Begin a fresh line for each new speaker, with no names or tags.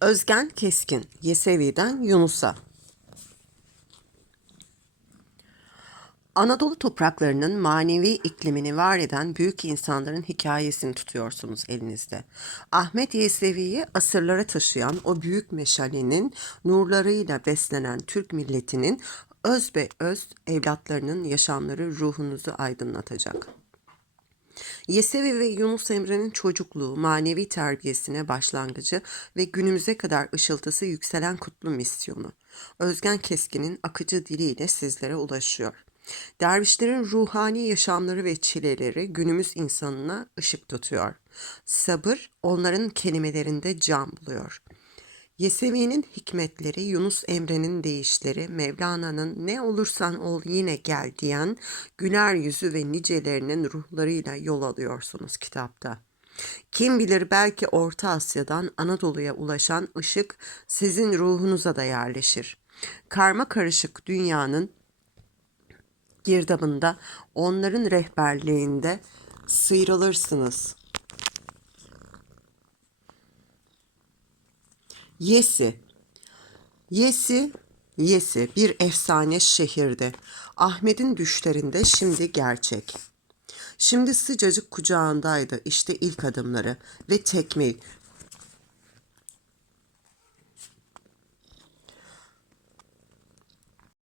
Özgen Keskin, Yesevi'den Yunus'a. Anadolu topraklarının manevi iklimini var eden büyük insanların hikayesini tutuyorsunuz elinizde. Ahmet Yesevi'yi asırlara taşıyan o büyük meşalenin nurlarıyla beslenen Türk milletinin öz be öz evlatlarının yaşamları ruhunuzu aydınlatacak. Yesevi ve Yunus Emre'nin çocukluğu, manevi terbiyesine başlangıcı ve günümüze kadar ışıltısı yükselen kutlu misyonu. Özgen Keskin'in akıcı diliyle sizlere ulaşıyor. Dervişlerin ruhani yaşamları ve çileleri günümüz insanına ışık tutuyor. Sabır onların kelimelerinde can buluyor. Yesevi'nin hikmetleri, Yunus Emre'nin deyişleri, Mevlana'nın ne olursan ol yine gel diyen güler yüzü ve nicelerinin ruhlarıyla yol alıyorsunuz kitapta. Kim bilir belki Orta Asya'dan Anadolu'ya ulaşan ışık sizin ruhunuza da yerleşir. Karma karışık dünyanın girdabında onların rehberliğinde sıyrılırsınız. Yesi Yesi, Yesi bir efsane şehirde. Ahmet'in düşlerinde şimdi gerçek. Şimdi sıcacık kucağındaydı işte ilk adımları ve tekmeyi